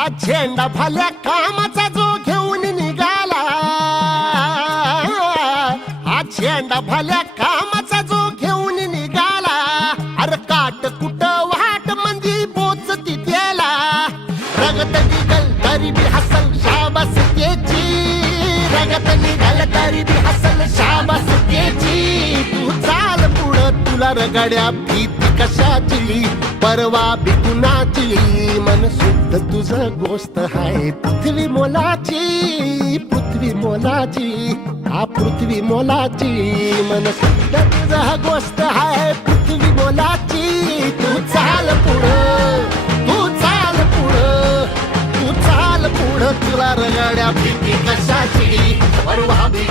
आज झेंडा फाल्या कामाचा जो घेऊन निघाला. हा झेंडा फाल्या कामाचा जो घेऊन निघाला. अरे काट कुट वाट मंदी पोचती त्याला रगत निघल तरी बी हसल शाबास त्याची. रगत निघल तरी बी हसल शाबास त्याची. तू चाल पुढं तुला रगाड्या भीती कशाची? परवा बिकुनाची मन शुद्ध तुझं गोष्ट आहे पृथ्वी मोलाची पृथ्वी मोलाची हा पृथ्वी मोलाची मन शुद्ध तुझं गोष्ट आहे पृथ्वी मोलाची तू चाल पुढं तू चाल पुढं तू चाल पुढं. तुला रगाड्या भीती कशाची? परवा बी